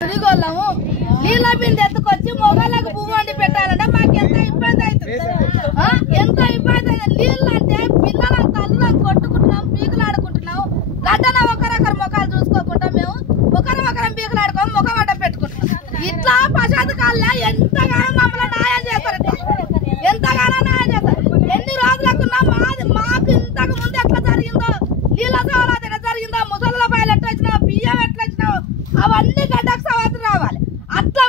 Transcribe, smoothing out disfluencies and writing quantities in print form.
తిరిగోళ్ళము నీళ్ళ బిందె ఎత్తుకొచ్చి మొగళ్ళకు పువ్వు వండి పెట్టాలంటే మాకు ఎంత ఇబ్బంది అవుతుంది. ఎంత ఇబ్బంది అవుతుంది. నీళ్ళు అంటే పిల్లల తల్లులను కొట్టుకుంటున్నాం, పీకులాడుకుంటున్నాం. గడ్డన ఒకరొకరు ముఖాలు చూసుకోకుండా మేము ఒకరం పీకులాడుకొని ముఖం అడ్డ పెట్టుకుంటున్నాం. ఇట్లా పశాతకాల్లో ఎంతగానో మమ్మల్ని న్యాయం చేస్తారు, ఎంతగానో న్యాయం చేస్తారు. ఎన్ని రోజులకున్నా మాకు ఇంతకు ముందు ఎట్లా జరిగిందో, నీళ్ళ సవాలు ఎట్లా జరిగిందో, ముసళ్ళ బయలు ఎట్లా వచ్చినావు, బియ్యం ఎట్లా వచ్చినావు, అవన్నీ గడ్డకు సవాలు రావాలి. అట్లా